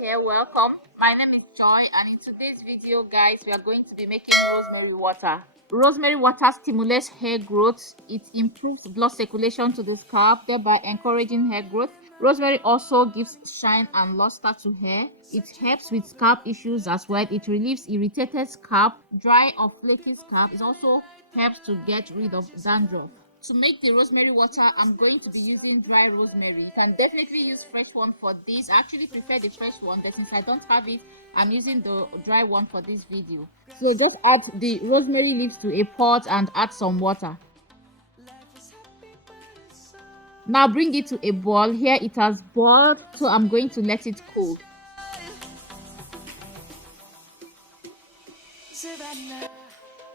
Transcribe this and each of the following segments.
here, welcome. My name is Joy, and in today's video, guys, we are going to be making rosemary water. Rosemary water stimulates hair growth. It improves blood circulation to the scalp, thereby encouraging hair growth. Rosemary also gives shine and luster to hair. It helps with scalp issues as well. It relieves irritated scalp, dry or flaky scalp. It also helps to get rid of dandruff. To make the rosemary water, I'm going to be using dry rosemary. You can definitely use fresh one for this. I actually prefer the fresh one, but since I don't have it, I'm using the dry one for this video. So just add the rosemary leaves to a pot and add some water. Now bring it to a boil. Here it has boiled, so I'm going to let it cool.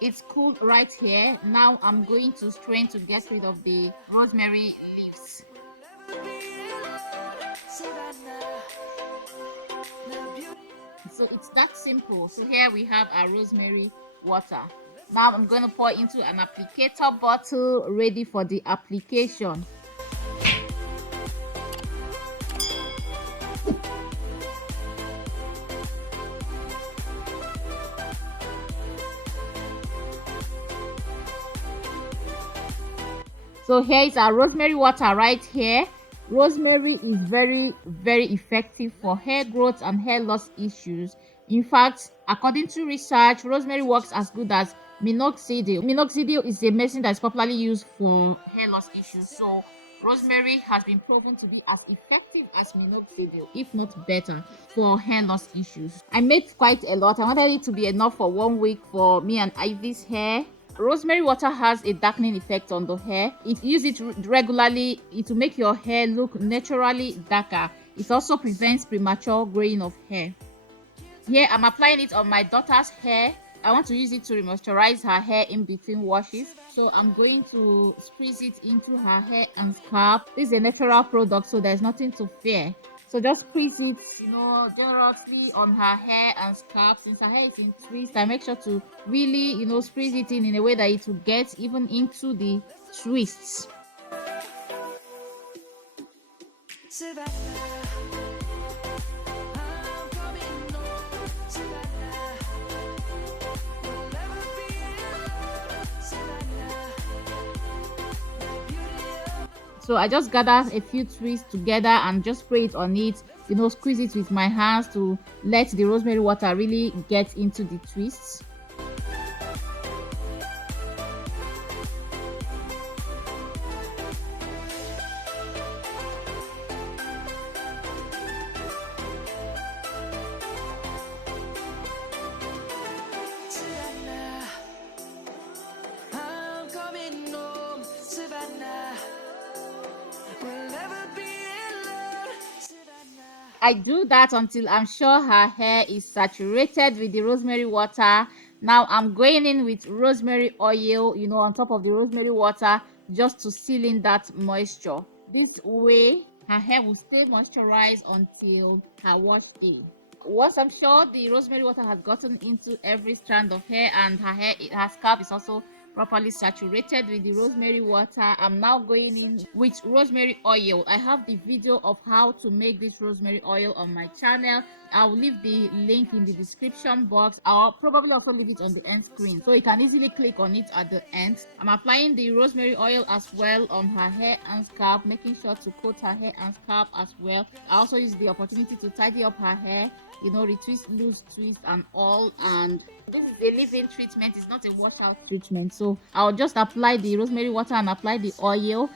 It's cooled right here. Now I'm going to strain to get rid of the rosemary leaves. So it's that simple. So here we have our rosemary water. Now I'm going to pour into an applicator bottle ready for the application. So here is our rosemary water right here. Rosemary is very effective for hair growth and hair loss issues. In fact, according to research, rosemary works as good as minoxidil. Minoxidil is a medicine that is popularly used for hair loss issues. So rosemary has been proven to be as effective as minoxidil, if not better, for hair loss issues. I made quite a lot. I wanted it to be enough for 1 week for me and Ivy's hair. Rosemary water has a darkening effect on the hair. If you use it regularly, it will make your hair look naturally darker. It also prevents premature growing of hair. Here I'm applying it on my daughter's hair. I want to use it to moisturize her hair in between washes. So I'm going to squeeze it into her hair and scalp. This is a natural product, so there's nothing to fear. So just squeeze it, generously on her hair and scalp. Since her hair is in twists, I make sure to really, squeeze it in a way that it will get even into the twists. So I just gather a few twists together and just spray it on it, squeeze it with my hands to let the rosemary water really get into the twists. I do that until I'm sure her hair is saturated with the rosemary water. Now I'm going in with rosemary oil, on top of the rosemary water, just to seal in that moisture. This way, her hair will stay moisturized until her wash day. Once I'm sure the rosemary water has gotten into every strand of hair and her scalp is also properly saturated with the rosemary water, I'm now going in with rosemary oil. I have the video of how to make this rosemary oil on my channel. I'll leave the link in the description box. I'll probably also leave it on the end screen, so you can easily click on it at the end. I'm applying the rosemary oil as well on her hair and scalp, making sure to coat her hair and scalp as well. I also use the opportunity to tidy up her hair, retwist, loose twist and all. And this is a leave-in treatment, it's not a washout treatment. So I'll just apply the rosemary water and apply the oil.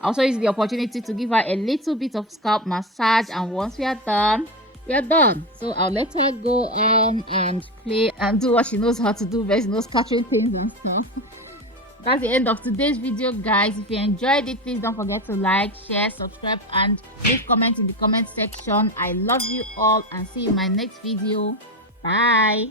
I also use the opportunity to give her a little bit of scalp massage, and once we are done, so I'll let her go on and play and do what she knows how to do best, catching things and stuff. That's the end of today's video, guys. If you enjoyed it, please don't forget to like, share, subscribe and leave comments in the comment section. I love you all and see you in my next video. Bye.